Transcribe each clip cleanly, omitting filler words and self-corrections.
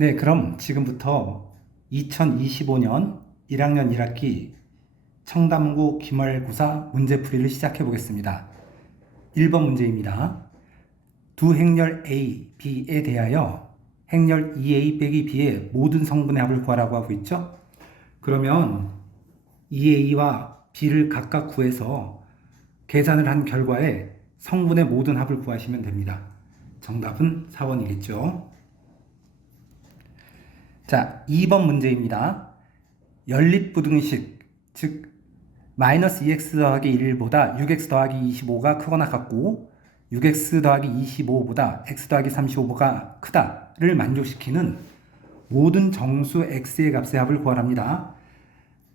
네, 그럼 지금부터 2025년 1학년 1학기 청담고 기말고사 문제풀이를 시작해 보겠습니다. 1번 문제입니다. 두 행렬 A, B에 대하여 행렬 2A 빼기 B의 모든 성분의 합을 구하라고 하고 있죠? 그러면 2A와 B를 각각 구해서 계산을 한 결과에 성분의 모든 합을 구하시면 됩니다. 정답은 4번이겠죠? 자, 2번 문제입니다. 연립부등식, 즉 마이너스 2x 더하기 1보다 6x 더하기 25가 크거나 같고 6x 더하기 25보다 x 더하기 35가 크다를 만족시키는 모든 정수 x의 값의 합을 구하랍니다.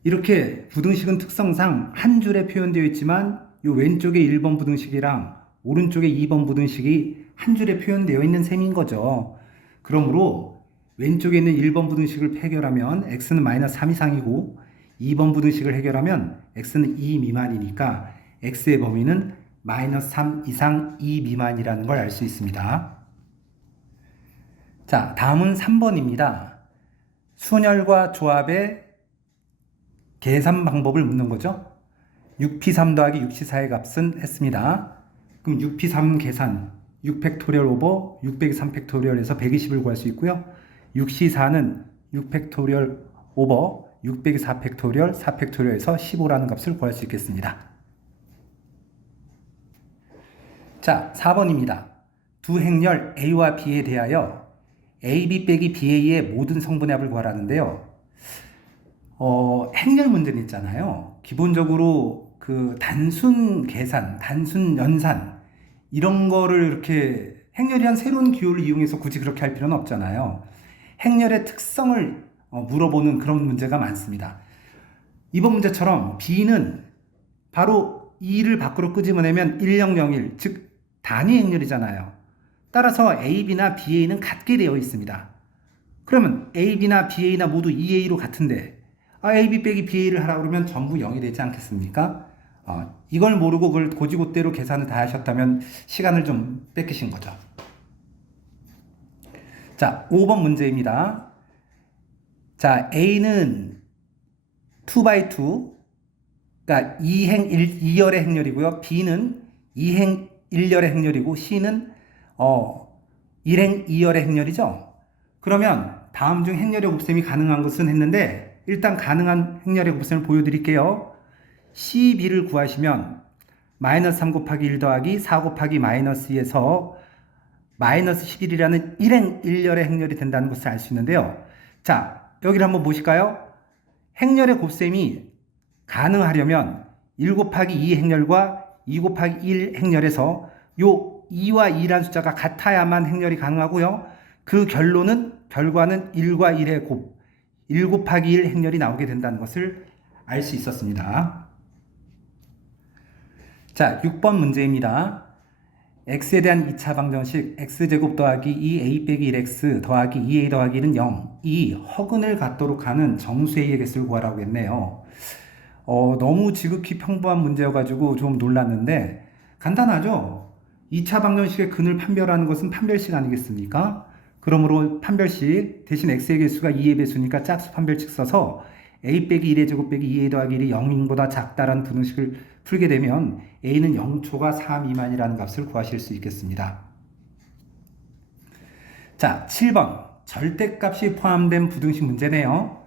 이렇게 부등식은 특성상 한 줄에 표현되어 있지만 이 왼쪽에 1번 부등식이랑 오른쪽에 2번 부등식이 한 줄에 표현되어 있는 셈인 거죠. 그러므로 왼쪽에 있는 1번 부등식을 해결하면 x는 마이너스 3 이상이고 2번 부등식을 해결하면 x는 2 미만이니까 x의 범위는 마이너스 3 이상 2 미만이라는 걸 알 수 있습니다. 자, 다음은 3번입니다. 순열과 조합의 계산 방법을 묻는 거죠. 6p3 더하기 6c4의 값은 했습니다. 그럼 6p3 계산 6팩토리얼 오버 603팩토리얼에서 120을 구할 수 있고요. 6c4는 6팩토리얼 오버 604팩토리얼 4팩토리얼에서 15라는 값을 구할 수 있겠습니다. 자, 4번입니다. 두 행렬 A와 B에 대하여 AB 빼기 BA의 모든 성분의 합을 구하라는데요. 행렬 문제는 있잖아요. 기본적으로 그 단순 계산, 단순 연산 이런 거를 이렇게 행렬이란 새로운 기호를 이용해서 굳이 그렇게 할 필요는 없잖아요. 행렬의 특성을 물어보는 그런 문제가 많습니다. 이번 문제처럼 B는 바로 2를 밖으로 끄집어내면 1001, 즉 단위 행렬이잖아요. 따라서 AB나 BA는 같게 되어 있습니다. 그러면 AB나 BA나 모두 2A로 같은데 AB 빼기 BA를 하라고 그러면 전부 0이 되지 않겠습니까? 이걸 모르고 그걸 고지고대로 계산을 다 하셨다면 시간을 좀 뺏기신 거죠. 자, 5번 문제입니다. 자, A는 2x2, 그러니까 2열의 행렬이고요. B는 2행 1열의 행렬이고 C는 1행 2열의 행렬이죠. 그러면 다음 중 행렬의 곱셈이 가능한 것은 했는데 일단 가능한 행렬의 곱셈을 보여드릴게요. CB를 구하시면 마이너스 3 곱하기 1 더하기 4 곱하기 마이너스 2에서 마이너스 11이라는 1행 1열의 행렬이 된다는 것을 알 수 있는데요. 자, 여기를 한번 보실까요? 행렬의 곱셈이 가능하려면 1 곱하기 2 행렬과 2 곱하기 1 행렬에서 요 2와 2라는 숫자가 같아야만 행렬이 가능하고요. 그 결과는 1과 1의 곱, 1 곱하기 1 행렬이 나오게 된다는 것을 알 수 있었습니다. 자, 6번 문제입니다. x에 대한 2차 방정식 x제곱 더하기 2a 빼기 1x 더하기 2a 더하기 1은 0, 이 허근을 갖도록 하는 정수의 객수를 구하라고 했네요. 너무 지극히 평범한 문제여가지고 좀 놀랐는데 간단하죠? 2차 방정식의 근을 판별하는 것은 판별식 아니겠습니까? 그러므로 판별식 대신 x의 개수가 2의 배수니까 짝수 판별식 써서 a 빼기 1의 제곱 빼기 2a 더하기 1이 0보다 작다라는 부등식을 풀게 되면 a는 0초가 4 미만이라는 값을 구하실 수 있겠습니다. 자, 7번 절대값이 포함된 부등식 문제네요.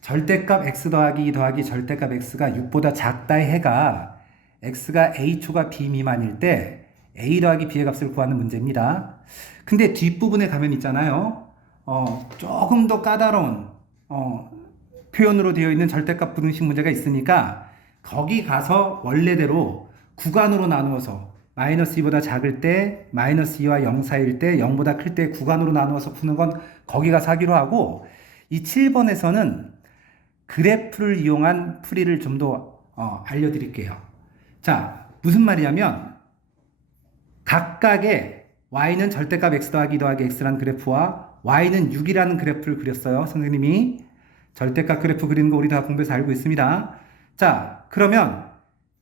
절대값 x 더하기 2 더하기 절대값 x가 6보다 작다의 해가 x가 a초가 b 미만일 때 a 더하기 b의 값을 구하는 문제입니다. 근데 뒷부분에 가면 있잖아요. 조금 더 까다로운 표현으로 되어 있는 절대값 부등식 문제가 있으니까 거기 가서 원래대로 구간으로 나누어서 마이너스 2보다 작을 때 마이너스 2와 0 사이일 때 0보다 클 때 구간으로 나누어서 푸는 건 거기 가서 하기로 하고 이 7번에서는 그래프를 이용한 풀이를 좀 더 알려드릴게요. 자, 무슨 말이냐면 각각의 y는 절대값 x 더하기 2 더하기 x라는 그래프와 y는 6이라는 그래프를 그렸어요. 선생님이 절대값 그래프 그리는 거 우리 다 공부해서 알고 있습니다. 자, 그러면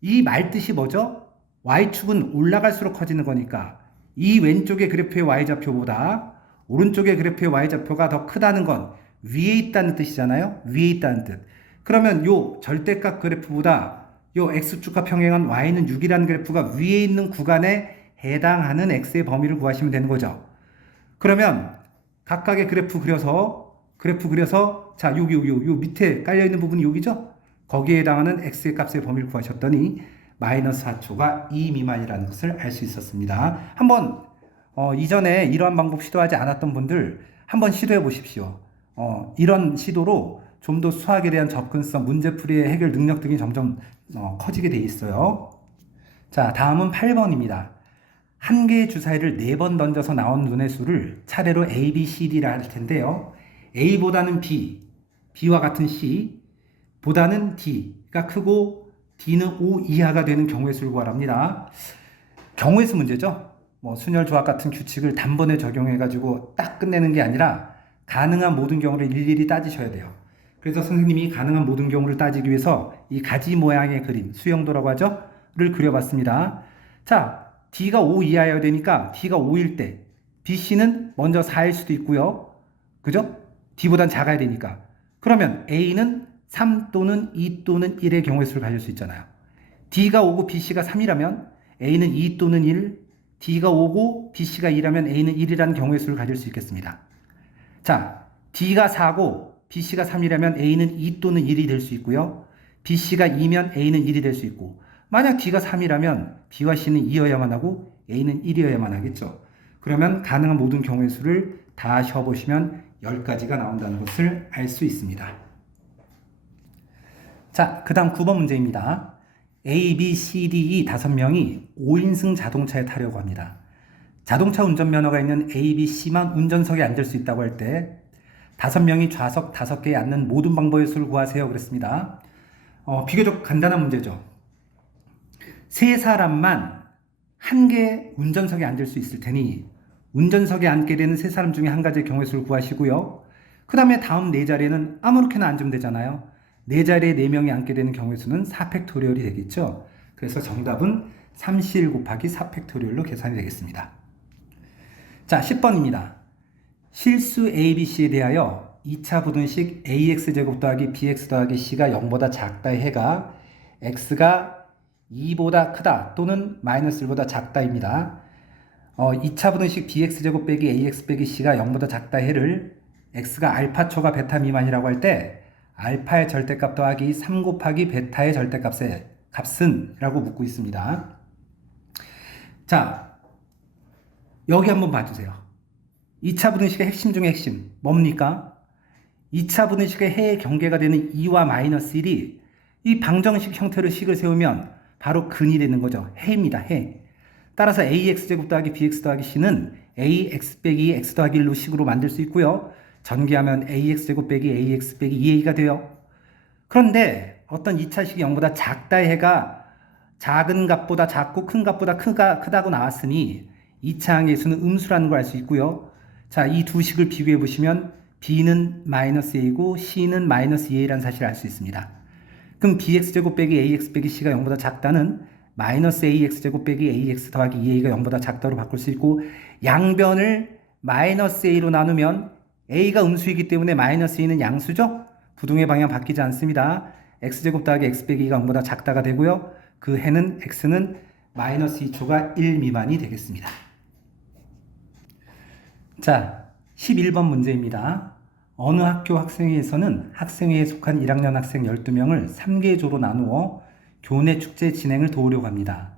이 말뜻이 뭐죠? y축은 올라갈수록 커지는 거니까 이 왼쪽의 그래프의 y좌표보다 오른쪽의 그래프의 y좌표가 더 크다는 건 위에 있다는 뜻이잖아요. 위에 있다는 뜻. 그러면 요 절대값 그래프보다 요 x축과 평행한 y는 6이라는 그래프가 위에 있는 구간에 해당하는 x의 범위를 구하시면 되는 거죠. 그러면 각각의 그래프 그려서 자, 요 밑에 깔려 있는 부분이 여기죠? 거기에 해당하는 x의 값의 범위를 구하셨더니 마이너스 4초가 2 미만이라는 것을 알 수 있었습니다. 한번 이전에 이러한 방법 시도하지 않았던 분들 한번 시도해 보십시오. 이런 시도로 좀 더 수학에 대한 접근성, 문제풀이의 해결 능력 등이 점점 커지게 돼 있어요. 자, 다음은 8번입니다. 한 개의 주사위를 4번 던져서 나온 눈의 수를 차례로 A, B, C, D라 할 텐데요. A보다는 B, B와 같은 C, 보다는 D가 크고 D는 5 이하가 되는 경우의 수를 구하랍니다. 경우의 수 문제죠. 뭐 순열 조합 같은 규칙을 단번에 적용해가지고 딱 끝내는 게 아니라 가능한 모든 경우를 일일이 따지셔야 돼요. 그래서 선생님이 가능한 모든 경우를 따지기 위해서 이 가지 모양의 그림, 수영도라고 하죠? 를 그려봤습니다. 자, D가 5 이하여야 되니까 D가 5일 때 BC는 먼저 4일 수도 있고요. 그죠? D보단 작아야 되니까. 그러면 A는 3 또는 2 또는 1의 경우의 수를 가질 수 있잖아요. D가 5고 BC가 3이라면 A는 2 또는 1, D가 5고 BC가 2라면 A는 1이라는 경우의 수를 가질 수 있겠습니다. 자, D가 4고 BC가 3이라면 A는 2 또는 1이 될 수 있고요. BC가 2면 A는 1이 될 수 있고, 만약 D가 3이라면 B와 C는 2여야만 하고 A는 1이어야만 하겠죠. 그러면 가능한 모든 경우의 수를 다 쉬어보시면 10가지가 나온다는 것을 알 수 있습니다. 자, 그 다음 9번 문제입니다. A, B, C, D, E 5명이 5인승 자동차에 타려고 합니다. 자동차 운전면허가 있는 A, B, C만 운전석에 앉을 수 있다고 할 때 5명이 좌석 5개에 앉는 모든 방법의 수를 구하세요. 그랬습니다. 비교적 간단한 문제죠. 세 사람만 한 개의 운전석에 앉을 수 있을 테니 운전석에 앉게 되는 세 사람 중에 한 가지의 경우의 수를 구하시고요. 그 다음에 다음 네 자리에는 아무렇게나 앉으면 되잖아요. 네 자리에 4명이 앉게 되는 경우의 수는 4팩토리얼이 되겠죠. 그래서 정답은 31 곱하기 4팩토리얼로 계산이 되겠습니다. 자, 10번입니다. 실수 ABC에 대하여 2차 부등식 AX제곱 더하기 BX 더하기 C가 0보다 작다의 해가 X가 2보다 크다 또는 마이너스 1보다 작다입니다. 2차 부등식 BX제곱 빼기 AX 빼기 C가 0보다 작다의 해를 X가 알파초가 베타 미만이라고 할 때 알파의 절대값 더하기 3 곱하기 베타의 값은 라고 묻고 있습니다. 자, 여기 한번 봐주세요. 2차 부등식의 핵심 중에 핵심 뭡니까? 2차 부등식의 해의 경계가 되는 2와 마이너스 1이 이 방정식 형태로 식을 세우면 바로 근이 되는 거죠. 해입니다. 해. 따라서 AX제곱 더하기 BX 더하기 C는 AX 빼기 X 더하기 1로 식으로 만들 수 있고요. 전개하면 AX제곱 빼기 AX 빼기 2A가 돼요. 그런데 어떤 2차식이 0보다 작다의 해가 작은 값보다 작고 큰 값보다 크다고 나왔으니 2차 항의 수는 음수라는 걸 알 수 있고요. 자, 이 두 식을 비교해 보시면 B는 마이너스 A고 C는 마이너스 2A라는 사실을 알 수 있습니다. 그럼 BX제곱 빼기 AX 빼기 C가 0보다 작다는 마이너스 AX제곱 빼기 AX 더하기 2A가 0보다 작다로 바꿀 수 있고 양변을 마이너스 A로 나누면 A가 음수이기 때문에 마이너스 A는 양수죠? 부동의 방향 바뀌지 않습니다. X제곱 더하기 X 빼기 2가 0보다 작다가 되고요. 그 해는 X는 마이너스 2초가 1 미만이 되겠습니다. 자, 11번 문제입니다. 어느 학교 학생회에서는 학생회에 속한 1학년 학생 12명을 3개의 조로 나누어 교내 축제 진행을 도우려고 합니다.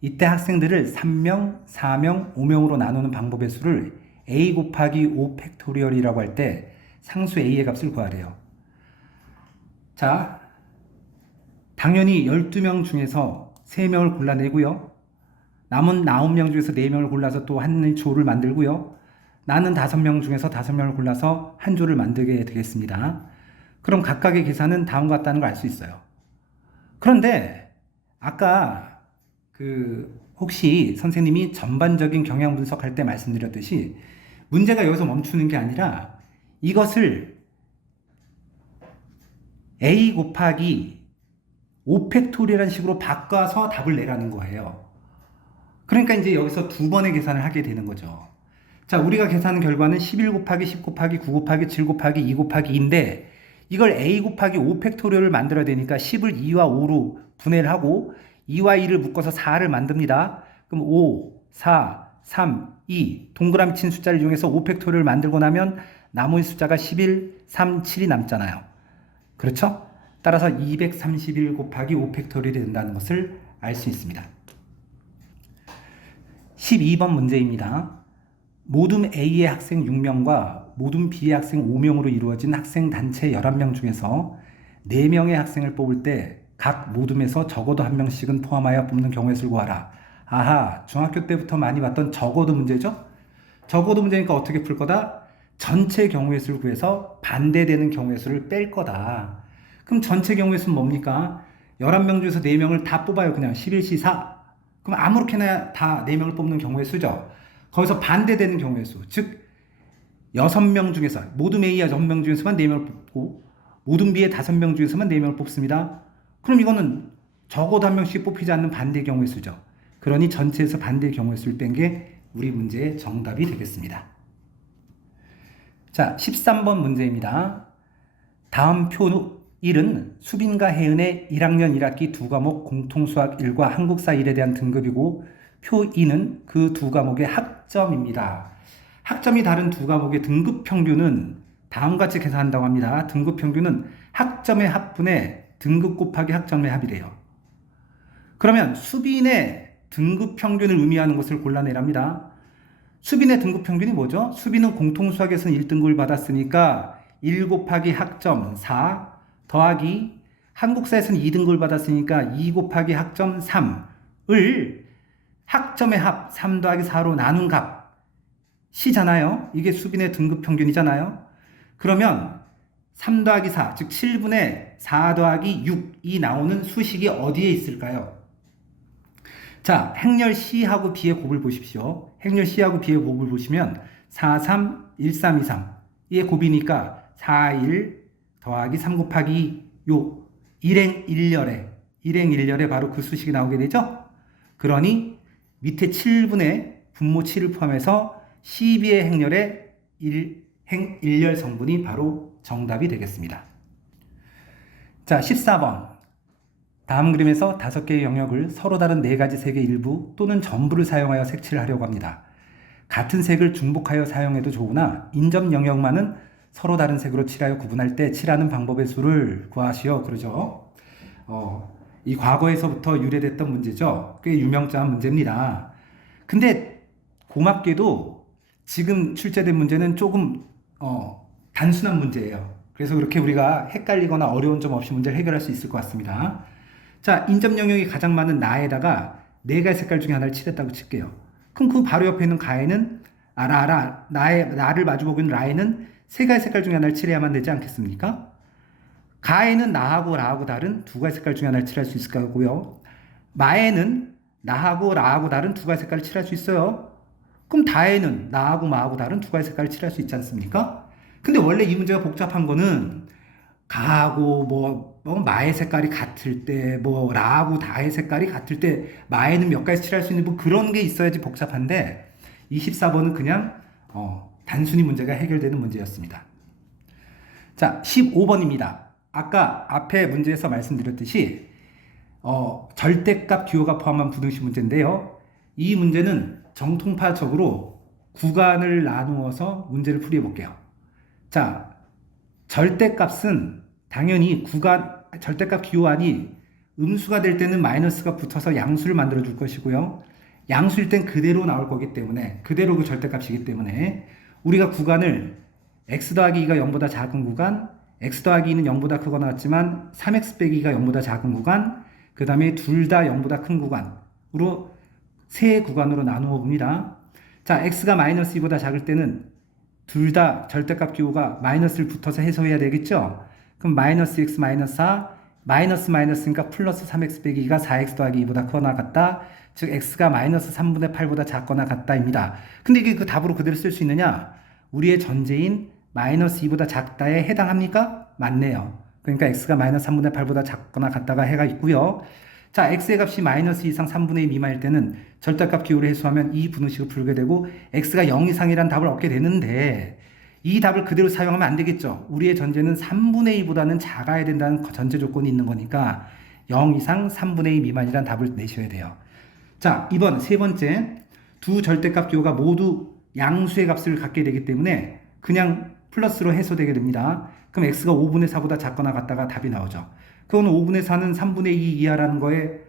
이때 학생들을 3명, 4명, 5명으로 나누는 방법의 수를 A 곱하기 5 팩토리얼이라고 할 때 상수 A의 값을 구하래요. 자, 당연히 12명 중에서 3명을 골라내고요. 남은 9명 중에서 4명을 골라서 또 한 조를 만들고요. 나는 5명 중에서 5명을 골라서 한 조를 만들게 되겠습니다. 그럼 각각의 계산은 다음과 같다는 걸 알 수 있어요. 그런데 아까 혹시 선생님이 전반적인 경향 분석할 때 말씀드렸듯이 문제가 여기서 멈추는 게 아니라 이것을 A 곱하기 5팩토리라는 식으로 바꿔서 답을 내라는 거예요. 그러니까 이제 여기서 두 번의 계산을 하게 되는 거죠. 자, 우리가 계산한 결과는 11 곱하기 10 곱하기 9 곱하기 7 곱하기 2 곱하기 2인데 이걸 a 곱하기 5 팩토리얼을 만들어야 되니까 10을 2와 5로 분해를 하고 2와 2를 묶어서 4를 만듭니다. 그럼 5, 4, 3, 2 동그라미 친 숫자를 이용해서 5 팩토리얼을 만들고 나면 나머지 숫자가 11, 3, 7이 남잖아요. 그렇죠? 따라서 231 곱하기 5 팩토리얼이 된다는 것을 알 수 있습니다. 12번 문제입니다. 모둠 A의 학생 6명과 모둠 B의 학생 5명으로 이루어진 학생 단체 11명 중에서 4명의 학생을 뽑을 때 각 모둠에서 적어도 1명씩은 포함하여 뽑는 경우의 수를 구하라. 아하, 중학교 때부터 많이 봤던 적어도 문제죠? 적어도 문제니까 어떻게 풀 거다? 전체 경우의 수를 구해서 반대되는 경우의 수를 뺄 거다. 그럼 전체 경우의 수는 뭡니까? 11명 중에서 4명을 다 뽑아요. 그냥 11시4. 그럼 아무렇게나 다 4명을 뽑는 경우의 수죠. 거기서 반대되는 경우의 수. 즉 6명 중에서 모둠 A의 6명 중에서만 4명을 뽑고 모둠 B의 5명 중에서만 4명을 뽑습니다. 그럼 이거는 적어도 1명씩 뽑히지 않는 반대 경우의 수죠. 그러니 전체에서 반대 경우의 수를 뺀 게 우리 문제의 정답이 되겠습니다. 자, 13번 문제입니다. 다음 표 1은 수빈과 혜은의 1학년 1학기 두 과목 공통수학 1과 한국사 1에 대한 등급이고 표 2는 그 두 과목의 학점입니다. 학점이 다른 두 과목의 등급 평균은 다음과 같이 계산한다고 합니다. 등급 평균은 학점의 합분에 등급 곱하기 학점의 합이래요. 그러면 수빈의 등급 평균을 의미하는 것을 골라내랍니다. 수빈의 등급 평균이 뭐죠? 수빈은 공통수학에서는 1등급을 받았으니까 1 곱하기 학점 4 더하기 한국사에서는 2등급을 받았으니까 2 곱하기 학점 3을 학점의 합 3 더하기 4로 나눈 값 C잖아요. 이게 수빈의 등급 평균이잖아요. 그러면 3 더하기 4, 즉 7분의 4 더하기 6이 나오는 수식이 어디에 있을까요? 자, 행렬 C하고 B의 곱을 보십시오. 행렬 C하고 B의 곱을 보시면 4, 3, 1, 3, 2, 3. 이의 곱이니까 4, 1 더하기 3 곱하기 요 일행 1열에 바로 그 수식이 나오게 되죠? 그러니 밑에 7분의 분모 7을 포함해서 CB의 행렬의 1행 1열 성분이 바로 정답이 되겠습니다. 자, 14번. 다음 그림에서 5개의 영역을 서로 다른 4가지 색의 일부 또는 전부를 사용하여 색칠을 하려고 합니다. 같은 색을 중복하여 사용해도 좋으나 인접 영역만은 서로 다른 색으로 칠하여 구분할 때 칠하는 방법의 수를 구하시오. 그러죠. 이 과거에서부터 유래됐던 문제죠. 꽤 유명한 문제입니다. 근데 고맙게도 지금 출제된 문제는 조금 단순한 문제예요. 그래서 그렇게 우리가 헷갈리거나 어려운 점 없이 문제를 해결할 수 있을 것 같습니다. 자, 인접 영역이 가장 많은 나에다가 4가지 색깔 중에 하나를 칠했다고 칠게요. 그럼 그 바로 옆에 있는 가에는 나를 마주보고 있는 라에는 3가지 색깔 중에 하나를 칠해야만 되지 않겠습니까? 가에는 나하고 라하고 다른 2가지 색깔 중에 하나를 칠할 수 있을 거고요. 마에는 나하고 라하고 다른 2가지 색깔을 칠할 수 있어요. 그럼 다에는 나하고 마하고 다른 2가지 색깔을 칠할 수 있지 않습니까? 근데 원래 이 문제가 복잡한 거는 가하고 마의 색깔이 같을 때, 라하고 다의 색깔이 같을 때, 마에는 몇 가지 칠할 수 있는 그런 게 있어야지 복잡한데, 24번은 그냥, 단순히 문제가 해결되는 문제였습니다. 자, 15번입니다. 아까 앞에 문제에서 말씀드렸듯이, 절대값 기호가 포함한 부등식 문제인데요. 이 문제는 정통파적으로 구간을 나누어서 문제를 풀이해 볼게요. 자, 절대값은 당연히 절대값 기호안이 음수가 될 때는 마이너스가 붙어서 양수를 만들어 줄 것이고요. 양수일 땐 그대로 나올 거기 때문에, 그대로 그 절대값이기 때문에 우리가 구간을 x 더하기 2가 0보다 작은 구간, x 더하기 2는 0보다 크거나 같지만 3x 빼기 2가 0보다 작은 구간, 그 다음에 둘 다 0보다 큰 구간으로 세 구간으로 나누어 봅니다. 자, x가 마이너스 2보다 작을 때는 둘 다 절대값 기호가 마이너스를 붙어서 해소해야 되겠죠? 그럼 마이너스 x 마이너스 4, 마이너스니까 플러스 3x 빼기 2가 4x 더하기 2보다 크거나 같다. 즉 x가 마이너스 3분의 8보다 작거나 같다입니다. 근데 이게 그 답으로 그대로 쓸 수 있느냐? 우리의 전제인 마이너스 2보다 작다에 해당합니까? 맞네요. 그러니까 x가 마이너스 3분의 8보다 작거나 같다가 해가 있고요. 자, x의 값이 마이너스 이상 3분의 2 미만일 때는 절대값 기호를 해소하면 이 분호식을 풀게 되고 x가 0 이상이라는 답을 얻게 되는데 이 답을 그대로 사용하면 안 되겠죠. 우리의 전제는 3분의 2보다는 작아야 된다는 전제 조건이 있는 거니까 0 이상 3분의 2 미만이라는 답을 내셔야 돼요. 자, 이번 세 번째, 두 절대값 기호가 모두 양수의 값을 갖게 되기 때문에 그냥 플러스로 해소되게 됩니다. 그럼 x가 5분의 4보다 작거나 같다가 답이 나오죠. 그건 5분의 4는 3분의 2 이하라는 거에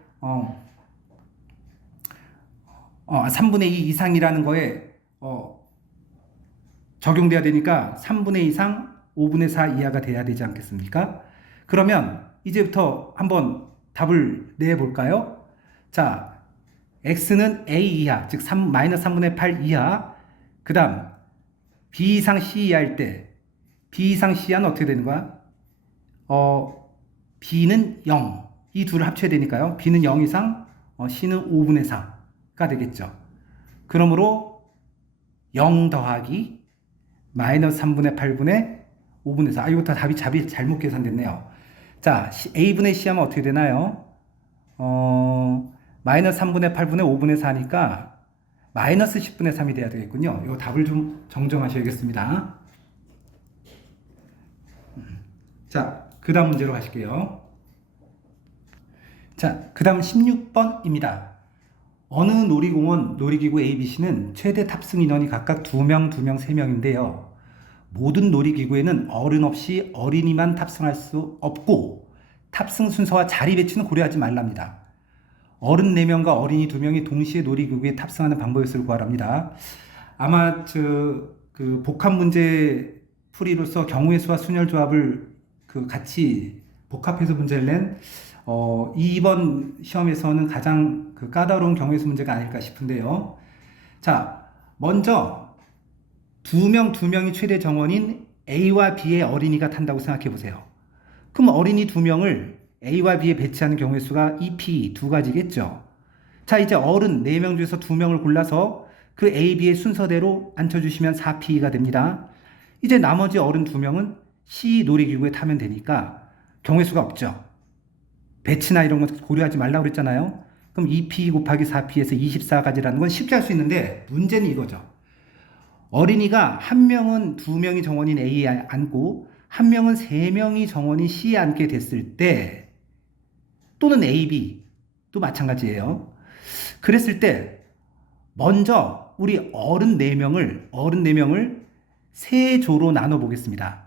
3분의 2 이상이라는 거에 적용돼야 되니까 3분의 2 이상 5분의 4 이하가 돼야 되지 않겠습니까? 그러면 이제부터 한번 답을 내볼까요? 자, x는 a 이하, 즉 마이너스 3분의 8 이하, 그 다음 b 이상 c 이하일 때 b 이상 c 이하는 어떻게 되는 거야? b는 0. 이 둘을 합쳐야 되니까요. b는 0 이상, c는 5분의 4가 되겠죠. 그러므로 0 더하기 마이너스 3분의 8분의 5분의 4. 이거 다 답이 잘못 계산됐네요. 자, a분의 c 하면 어떻게 되나요? 마이너스 3분의 8분의 5분의 4니까 마이너스 10분의 3이 돼야 되겠군요. 이 답을 좀 정정하셔야겠습니다. 자, 그 다음 문제로 가실게요. 자, 그 다음 16번입니다. 어느 놀이공원, 놀이기구 A, B, C는 최대 탑승 인원이 각각 2명, 2명, 3명인데요. 모든 놀이기구에는 어른 없이 어린이만 탑승할 수 없고 탑승 순서와 자리 배치는 고려하지 말랍니다. 어른 4명과 어린이 2명이 동시에 놀이기구에 탑승하는 방법의 수를 구하랍니다. 아마 그 복합 문제 풀이로서 경우의 수와 순열 조합을 같이 복합해서 문제를 낸 이번 시험에서는 가장 까다로운 경우의 수 문제가 아닐까 싶은데요. 자, 먼저 2명이 최대 정원인 A와 B의 어린이가 탄다고 생각해 보세요. 그럼 어린이 2명을 A와 B에 배치하는 경우의 수가 2P 두 가지겠죠. 자, 이제 어른 4명 중에서 2명을 골라서 그 A, B의 순서대로 앉혀주시면 4P가 됩니다. 이제 나머지 어른 2명은 C 놀이기구에 타면 되니까 경우의 수가 없죠. 배치나 이런 거 고려하지 말라고 그랬잖아요. 그럼 2P 곱하기 4P에서 24가지라는 건 쉽게 할 수 있는데 문제는 이거죠. 어린이가 한 명은 2명이 정원인 A에 앉고 한 명은 3명이 정원인 C에 앉게 됐을 때 또는 A, B도 마찬가지예요. 그랬을 때 먼저 우리 어른 4명을 세 조로 나눠 보겠습니다.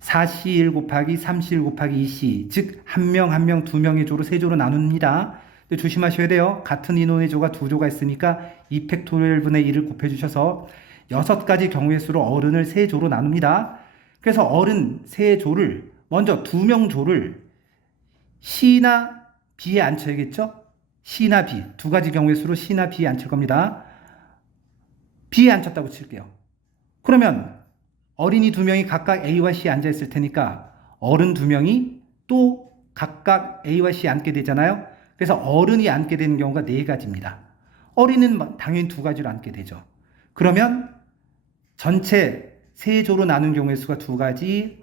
4C1 곱하기 3C1 곱하기 2C, 즉 한 명, 2명의 조로 세 조로 나눕니다. 근데 조심하셔야 돼요. 같은 인원의 조가 두 조가 있으니까 2팩토리얼분의 1을 곱해주셔서 6가지 경우의 수로 어른을 세 조로 나눕니다. 그래서 어른 세 조를 먼저 2명 조를 C나 B에 앉혀야겠죠? C나 B, 두 가지 경우의 수로 C나 B에 앉힐 겁니다. B에 앉혔다고 칠게요. 그러면 어린이 2명이 각각 A와 C에 앉아 있을 테니까 어른 2명이 또 각각 A와 C에 앉게 되잖아요. 그래서 어른이 앉게 되는 경우가 4가지입니다. 어린이는 당연히 2가지로 앉게 되죠. 그러면 전체 세 조로 나눈 경우의 수가 2가지,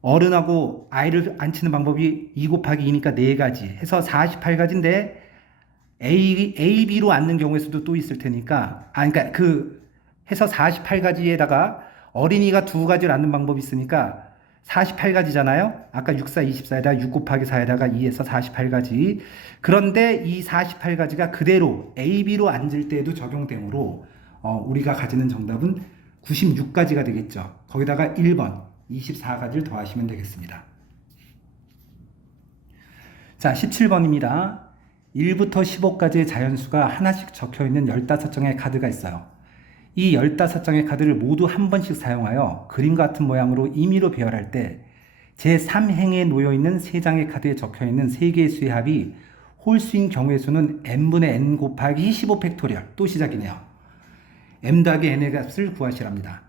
어른하고 아이를 앉히는 방법이 2 곱하기 2니까 4가지 해서 48가지인데 A, B로 앉는 경우의 수도 또 있을 테니까 그러니까 해서 48가지에다가 어린이가 2가지를 앉는 방법이 있으니까 48가지잖아요. 아까 6, 4, 24에다가 6 곱하기 4에다가 2에서 48가지. 그런데 이 48가지가 그대로 A, B로 앉을 때에도 적용되므로 우리가 가지는 정답은 96가지가 되겠죠. 거기다가 1번 24가지를 더하시면 되겠습니다. 자, 17번입니다. 1부터 15까지의 자연수가 하나씩 적혀있는 15장의 카드가 있어요. 이 15장의 카드를 모두 한 번씩 사용하여 그림과 같은 모양으로 임의로 배열할 때 제3행에 놓여있는 3장의 카드에 적혀있는 3개의 수의 합이 홀수인 경우의 수는 n분의 n 곱하기 15팩토리얼. 또 시작이네요. m 더하기 n의 값을 구하시랍니다.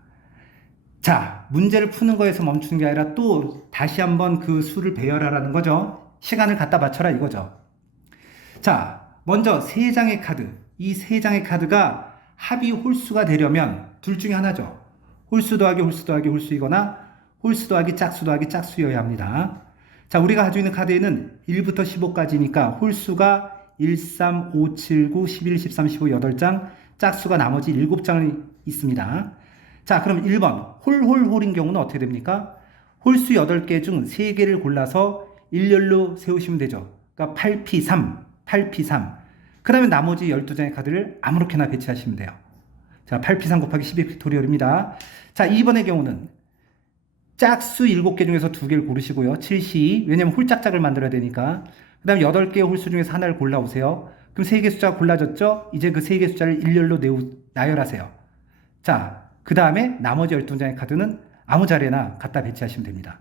자, 문제를 푸는 거에서 멈추는 게 아니라 또 다시 한번 그 수를 배열하라는 거죠. 시간을 갖다 맞춰라 이거죠. 자, 먼저 3장의 카드. 이 3장의 카드가 합이 홀수가 되려면 둘 중에 하나죠. 홀수 더하기 홀수 더하기 홀수이거나 홀수 더하기 짝수 더하기 짝수여야 합니다. 자, 우리가 가지고 있는 카드에는 1부터 15까지니까 홀수가 1, 3, 5, 7, 9, 11, 13, 15, 8장, 짝수가 나머지 7장이 있습니다. 자, 그럼 1번 홀인 경우는 어떻게 됩니까? 홀수 8개 중 3개를 골라서 일렬로 세우시면 되죠. 그러니까 8P3, 8P3. 그 다음에 나머지 12장의 카드를 아무렇게나 배치하시면 돼요. 자, 8P3 곱하기 12팩토리얼입니다. 자, 2번의 경우는 짝수 7개 중에서 2개를 고르시고요. 7C, 왜냐면 홀짝짝을 만들어야 되니까. 그 다음에 8개의 홀수 중에서 하나를 골라오세요. 그럼 3개 숫자가 골라졌죠? 이제 그 3개 숫자를 일렬로 나열하세요. 자, 그 다음에 나머지 12장의 카드는 아무 자리에나 갖다 배치하시면 됩니다.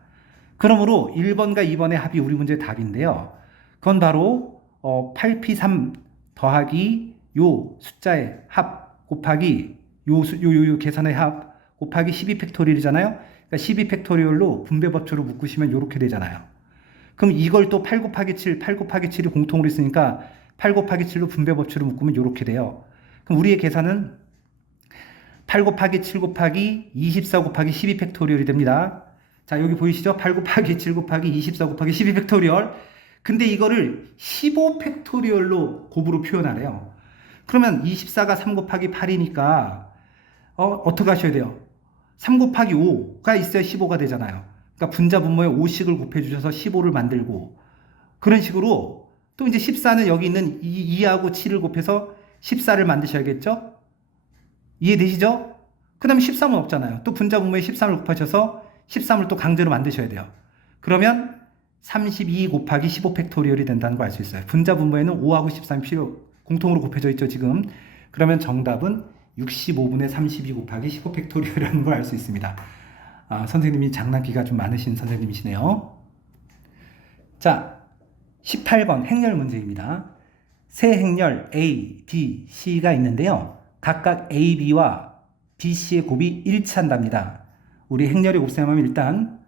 그러므로 1번과 2번의 합이 우리 문제의 답인데요. 그건 바로 8P3 더하기 요 숫자의 합 곱하기 요 계산의 합 곱하기 12팩토리얼이잖아요. 그러니까 12팩토리얼로 분배법칙으로 묶으시면 이렇게 되잖아요. 그럼 이걸 또 8 곱하기 7, 8 곱하기 7이 공통으로 있으니까 8 곱하기 7로 분배법칙으로 묶으면 이렇게 돼요. 그럼 우리의 계산은 8 곱하기 7 곱하기 24 곱하기 12팩토리얼이 됩니다. 자, 여기 보이시죠? 8 곱하기 7 곱하기 24 곱하기 12팩토리얼. 근데 이거를 15팩토리얼로 곱으로 표현하래요. 그러면 24가 3 곱하기 8이니까 어떻게 하셔야 돼요? 3 곱하기 5가 있어야 15가 되잖아요. 그러니까 분자 분모에 5씩을 곱해주셔서 15를 만들고, 그런 식으로 또 이제 14는 여기 있는 2하고 7을 곱해서 14를 만드셔야겠죠? 이해되시죠? 그 다음에 13은 없잖아요. 또 분자 분모에 13을 곱하셔서 13을 또 강제로 만드셔야 돼요. 그러면 32 곱하기 15팩토리얼이 된다는 걸 알 수 있어요. 분자 분모에는 5하고 13이 공통으로 곱해져 있죠, 지금. 그러면 정답은 65분의 32 곱하기 15팩토리얼이라는 걸 알 수 있습니다. 선생님이 장난기가 좀 많으신 선생님이시네요. 자, 18번 행렬 문제입니다. 세 행렬 A, B, C가 있는데요. 각각 A, B와 B, C의 곱이 일치한답니다. 우리 행렬의 곱셈하면 일단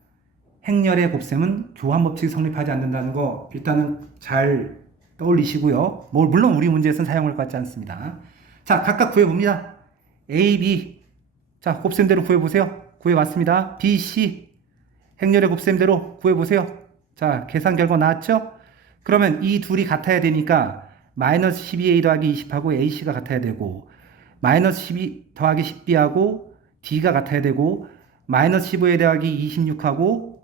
행렬의 곱셈은 교환법칙이 성립하지 않는다는 거 일단은 잘 떠올리시고요. 물론 우리 문제에서는 사용할 것 같지 않습니다. 자, 각각 구해봅니다. A, B. 자, 곱셈대로 구해보세요. 구해봤습니다. B, C. 행렬의 곱셈대로 구해보세요. 자, 계산 결과 나왔죠? 그러면 이 둘이 같아야 되니까 마이너스 12A 더하기 20하고 AC가 같아야 되고, 마이너스 12 더하기 10B하고 D가 같아야 되고, 마이너스 15A 더하기 26하고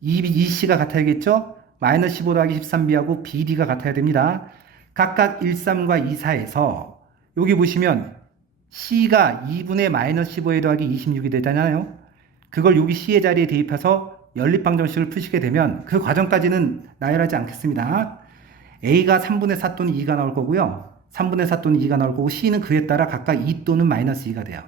EC가 같아야겠죠? 마이너스 15 더하기 13B하고 BD가 같아야 됩니다. 각각 13과 24에서 여기 보시면 C가 2분의 마이너스 15A 더하기 26이 되잖아요. 그걸 여기 C의 자리에 대입해서 연립방정식을 푸시게 되면 그 과정까지는 나열하지 않겠습니다. A가 3분의 4 또는 2가 나올 거고요. 3분의 4 또는 2가 나올 거고, C는 그에 따라 각각 2 또는 마이너스 2가 돼요.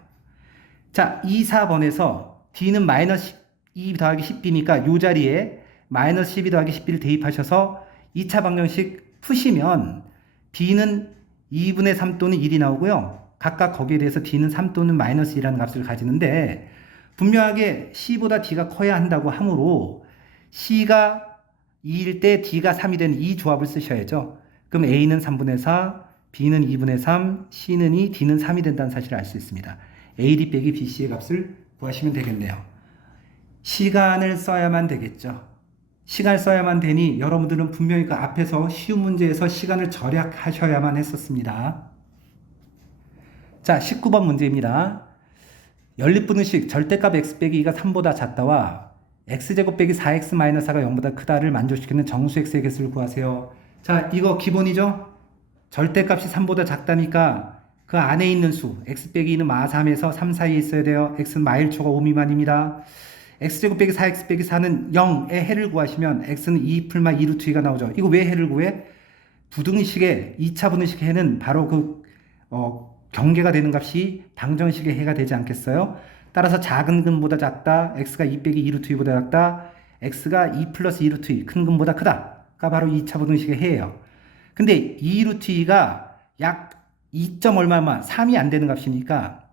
자, 2, 4번에서 D는 마이너스 2 더하기 10B니까 이 자리에 마이너스 12 더하기 10B를 대입하셔서 2차 방정식 푸시면 B는 2분의 3 또는 1이 나오고요. 각각 거기에 대해서 D는 3 또는 마이너스 2라는 값을 가지는데, 분명하게 C보다 D가 커야 한다고 하므로 C가 2일 때 D가 3이 되는 이 조합을 쓰셔야죠. 그럼 A는 3분의 4, B는 2분의 3, C는 2, D는 3이 된다는 사실을 알 수 있습니다. AD 빼기 BC의 값을 구하시면 되겠네요. 시간을 써야만 되겠죠. 시간을 써야만 되니 여러분들은 분명히 그 앞에서 쉬운 문제에서 시간을 절약하셔야만 했었습니다. 자, 19번 문제입니다. 연립분식 절대값 x 빼기 2가 3보다 작다와 x제곱 빼기 4x-4가 0보다 크다를 만족시키는 정수 x의 개수를 구하세요. 자, 이거 기본이죠? 절대값이 3보다 작다니까 그 안에 있는 수 x 빼기 2는 마 3에서 3 사이에 있어야 돼요. x는 마 1초가 5 미만입니다. x제곱 빼기 4x 빼기 4는 0의 해를 구하시면 x는 2 풀마 2 루트 2가 나오죠. 이거 왜 해를 구해? 부등식의 2차 부등식 해는 바로 그 경계가 되는 값이 방정식의 해가 되지 않겠어요? 따라서 작은 근보다 작다, x가 2 빼기 2 루트 2보다 작다, x가 2 플러스 2 루트 2, 큰 근보다 크다가 바로 2차 부등식의 해예요. 근데 2 루트 2가 약 2. 얼마만 3이 안 되는 값이니까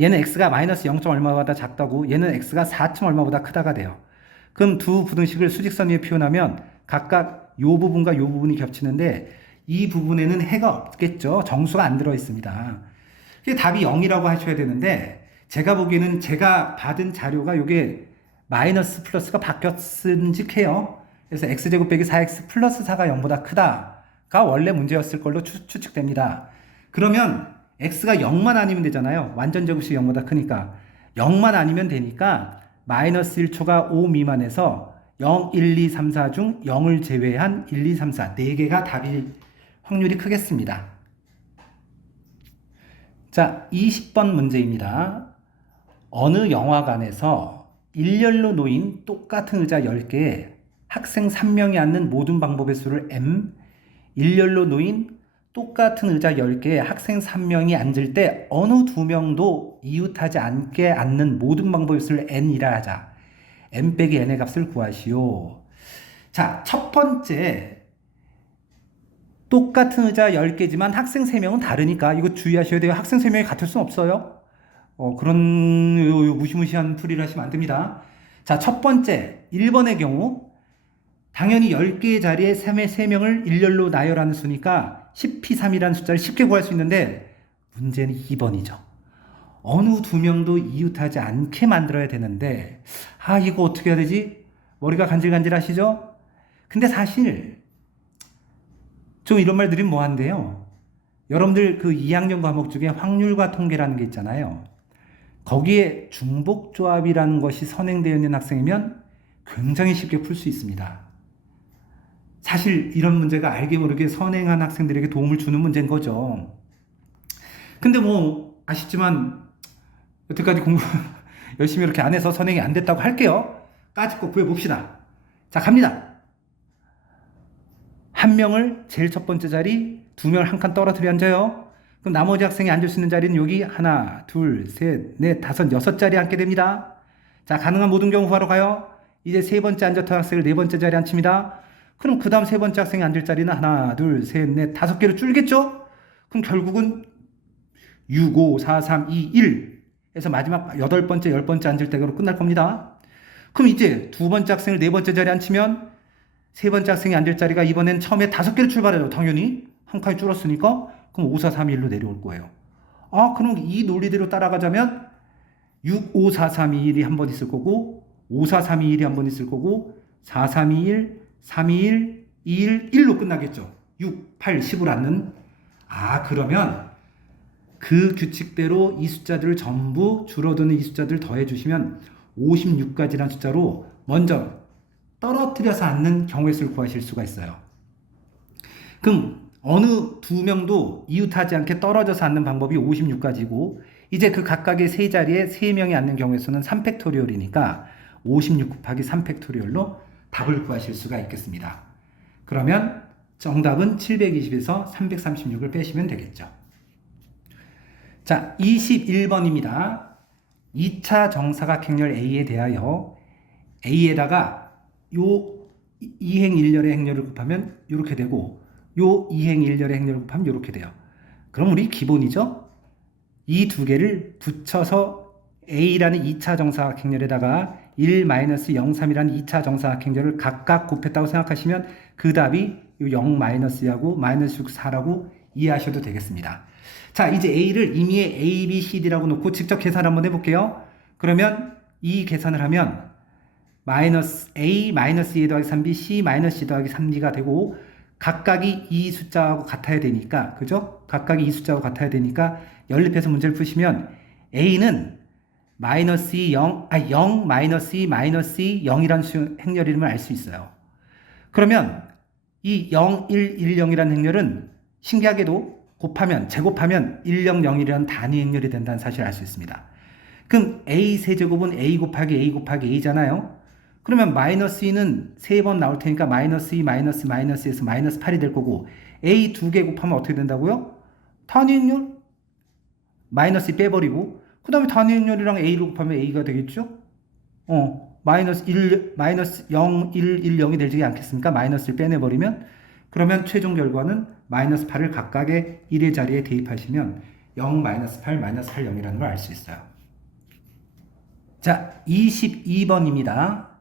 얘는 x가 마이너스 0. 얼마보다 작다고, 얘는 x가 4. 얼마보다 크다가 돼요. 그럼 두 부등식을 수직선 위에 표현하면 각각 요 부분과 요 부분이 겹치는데 이 부분에는 해가 없겠죠. 정수가 안 들어 있습니다. 답이 0이라고 하셔야 되는데, 제가 보기에는 제가 받은 자료가 요게 마이너스 플러스가 바뀌었은직해요. 그래서 x제곱 빼기 4x 플러스 4가 0보다 크다가 원래 문제였을 걸로 추측됩니다. 그러면 x가 0만 아니면 되잖아요. 완전 제곱식 0보다 크니까 0만 아니면 되니까 마이너스 1초가 5 미만에서 0, 1, 2, 3, 4 중 0을 제외한 1, 2, 3, 4 4개가 답일 확률이 크겠습니다. 자, 20번 문제입니다. 어느 영화관에서 일렬로 놓인 똑같은 의자 10개에 학생 3명이 앉는 모든 방법의 수를 m, 일렬로 놓인 똑같은 의자 10개에 학생 3명이 앉을 때 어느 2명도 이웃하지 않게 앉는 모든 방법의 수를 n이라 하자. m 빼기 n의 값을 구하시오. 자, 첫 번째 똑같은 의자 10개지만 학생 3명은 다르니까 이거 주의하셔야 돼요. 학생 3명이 같을 수는 없어요. 그런 무시무시한 풀이를 하시면 안 됩니다. 자, 첫 번째 1번의 경우 당연히 10개의 자리에 3명을 일렬로 나열하는 수니까 10p3이라는 숫자를 쉽게 구할 수 있는데 문제는 2번이죠. 어느 2명도 이웃하지 않게 만들어야 되는데 이거 어떻게 해야 되지? 머리가 간질간질 하시죠? 근데 사실 좀 이런 말 드리면 뭐한데요. 여러분들 그 2학년 과목 중에 확률과 통계라는 게 있잖아요. 거기에 중복조합이라는 것이 선행되어 있는 학생이면 굉장히 쉽게 풀 수 있습니다. 사실 이런 문제가 알게 모르게 선행한 학생들에게 도움을 주는 문제인 거죠. 근데 뭐 아시지만 여태까지 공부 열심히 이렇게 안 해서 선행이 안 됐다고 할게요. 까짓 거 구해봅시다. 자, 갑니다. 한 명을 제일 첫 번째 자리, 2명을 한 칸 떨어뜨려 앉아요. 그럼 나머지 학생이 앉을 수 있는 자리는 여기 하나, 둘, 셋, 넷, 다섯, 6자리에 앉게 됩니다. 자, 가능한 모든 경우 구하러 가요. 이제 세 번째 앉았던 학생을 네 번째 자리에 앉힙니다. 그럼 그 다음 세 번째 학생이 앉을 자리는 하나, 둘, 셋, 넷, 5개로 줄겠죠? 그럼 결국은 6, 5, 4, 3, 2, 1 해서 마지막 8번째, 10번째 앉을 때로 끝날 겁니다. 그럼 이제 두 번째 학생을 네 번째 자리에 앉히면 세 번째 학생이 앉을 자리가 이번엔 처음에 5개로 출발해요. 당연히 한 칸이 줄었으니까 그럼 5, 4, 3, 1로 내려올 거예요. 그럼 이 논리대로 따라가자면 6, 5, 4, 3, 2, 1이 한 번 있을 거고 5, 4, 3, 2, 1이 한 번 있을 거고 4, 3, 2, 1, 3, 2, 1, 2, 1, 1로 끝나겠죠. 6, 8, 10을 앉는. 그러면 그 규칙대로 이 숫자들을 전부 줄어드는 이 숫자들을 더해주시면 56까지라는 숫자로 먼저 떨어뜨려서 앉는 경우의 수를 구하실 수가 있어요. 그럼 어느 2명도 이웃하지 않게 떨어져서 앉는 방법이 56가지고 이제 그 각각의 세 자리에 3명이 앉는 경우의 수는 3팩토리얼이니까 56 곱하기 3팩토리얼로 답을 구하실 수가 있겠습니다. 그러면 정답은 720에서 336을 빼시면 되겠죠. 자, 21번입니다. 2차 정사각행렬 A에 대하여 A에다가 요 이행 1렬의 행렬을 곱하면 이렇게 되고 요 이행 1렬의 행렬을 곱하면 이렇게 돼요. 그럼 우리 기본이죠? 이 두 개를 붙여서 A라는 2차 정사각행렬에다가 1-0,3이라는 2차 정사각행렬을 각각 곱했다고 생각하시면 그 답이 0-2하고 -6, 4라고 이해하셔도 되겠습니다. 자, 이제 A를 임의의 A, B, C, D라고 놓고 직접 계산 한번 해볼게요. 그러면 이 계산을 하면 -A, -2 더하기 3B, C, -C 더하기 3D가 되고 각각이 이 숫자하고 같아야 되니까, 그죠? 각각이 이 숫자하고 같아야 되니까 연립해서 문제를 푸시면 A는 -2, 0, 0, -2, -2, 0이라는 행렬 이름을 알 수 있어요. 그러면 이 0, 1, 1, 0이라는 행렬은 신기하게도 제곱하면 1, 0, 0이라는 단위 행렬이 된다는 사실을 알 수 있습니다. 그럼 A 세제곱은 A 곱하기 A 곱하기 A잖아요. 그러면 -2는 3번 나올 테니까 -2, 마이너스에서 -8이 될 거고 A 2개 곱하면 어떻게 된다고요? 단위 행렬? -2 빼버리고 그 다음에 단위 행렬이랑 A를 곱하면 A가 되겠죠? -0, 1, 1, 0이 되지 않겠습니까? -를 빼내버리면 그러면 최종 결과는 -8을 각각의 1의 자리에 대입하시면 0, -8, -8, 0이라는 걸 알 수 있어요. 자, 22번입니다.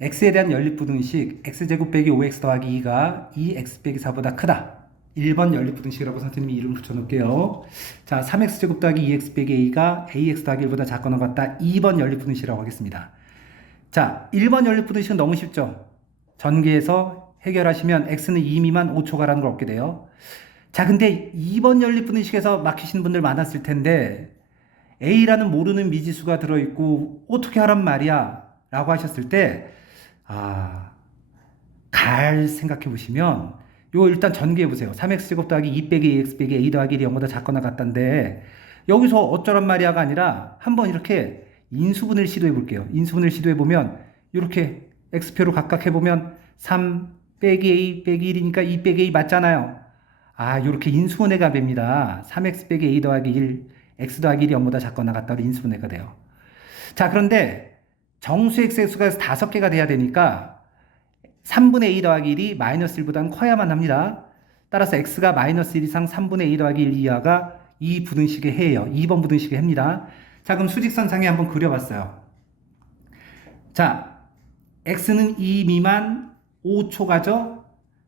x에 대한 연립부등식 x제곱 빼기 5x 더하기 2가 2x 빼기 4보다 크다. 1번 연립부등식이라고 선생님이 이름 붙여놓을게요. 자, 3x제곱 더하기 2x 빼기 a가 ax 더하기 1보다 작거나 같다. 2번 연립부등식이라고 하겠습니다. 자, 1번 연립분식은 너무 쉽죠? 전개해서 해결하시면 x는 2 미만 5초가라는 걸 얻게 돼요. 자, 근데 2번 연립분식에서 막히시는 분들 많았을 텐데 a라는 모르는 미지수가 들어있고 어떻게 하란 말이야 라고 하셨을 때 잘 생각해 보시면 요 일단 전개해 보세요. 3x제곱 더하기 2 빼기 2x 빼기 a 더하기 1이 0보다 작거나 같다인데 여기서 어쩌란 말이야가 아니라 한번 이렇게 인수분해를 시도해 볼게요. 인수분해를 시도해 보면 이렇게 x표로 각각 해보면 3 빼기 a 빼기 1이니까 2 빼기 a 맞잖아요. 이렇게 인수분해가 됩니다. 3x 빼기 a 더하기 1 x 더하기 1이 0보다 작거나 같다로 인수분해가 돼요. 자, 그런데 정수 x의 수가 5개가 돼야 되니까 3분의 2 더하기 1이 마이너스 1보다는 커야만 합니다. 따라서 x가 마이너스 1 이상 3분의 2 더하기 1 이하가 이 부등식의 해예요. 2번 부등식의 해입니다. 자, 그럼 수직선상에 한번 그려봤어요. 자, x는 2 미만 5초가죠?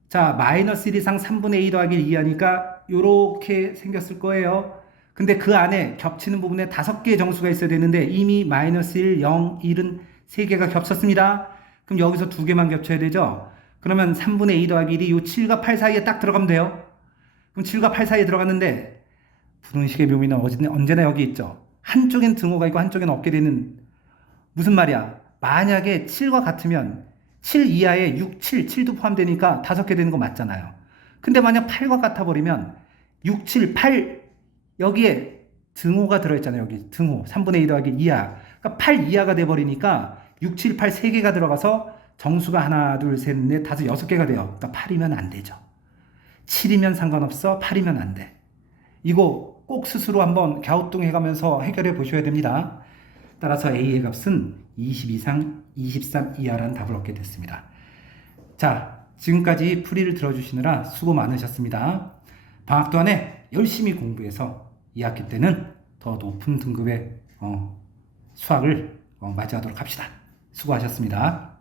자, 마이너스 1 이상 3분의 2 더하기 1 이하니까 이렇게 생겼을 거예요. 근데 그 안에 겹치는 부분에 5개의 정수가 있어야 되는데 이미 마이너스 1, 0, 1은 3개가 겹쳤습니다. 그럼 여기서 2개만 겹쳐야 되죠? 그러면 3분의 2 더하기 1이 이 7과 8 사이에 딱 들어가면 돼요. 그럼 7과 8 사이에 들어갔는데 부등식의 묘미는 언제나 여기 있죠. 한쪽엔 등호가 있고 한쪽엔 없게 되는 무슨 말이야? 만약에 7과 같으면 7 이하에 6, 7도 포함되니까 5개 되는 거 맞잖아요. 근데 만약 8과 같아버리면 6, 7, 8 여기에 등호가 들어있잖아요. 여기 등호 3분의 2 더하기 1 이하 그러니까 8 이하가 돼버리니까 6, 7, 8 3개가 들어가서 정수가 하나, 둘, 셋, 넷, 다섯, 6개가 돼요. 그러니까 8이면 안 되죠. 7이면 상관없어. 8이면 안 돼. 이거 꼭 스스로 한번 갸우뚱해가면서 해결해 보셔야 됩니다. 따라서 A의 값은 20 이상 23 이하라는 답을 얻게 됐습니다. 자, 지금까지 풀이를 들어주시느라 수고 많으셨습니다. 방학 동안에 열심히 공부해서 2학기 때는 더 높은 등급의 수학을 맞이하도록 합시다. 수고하셨습니다.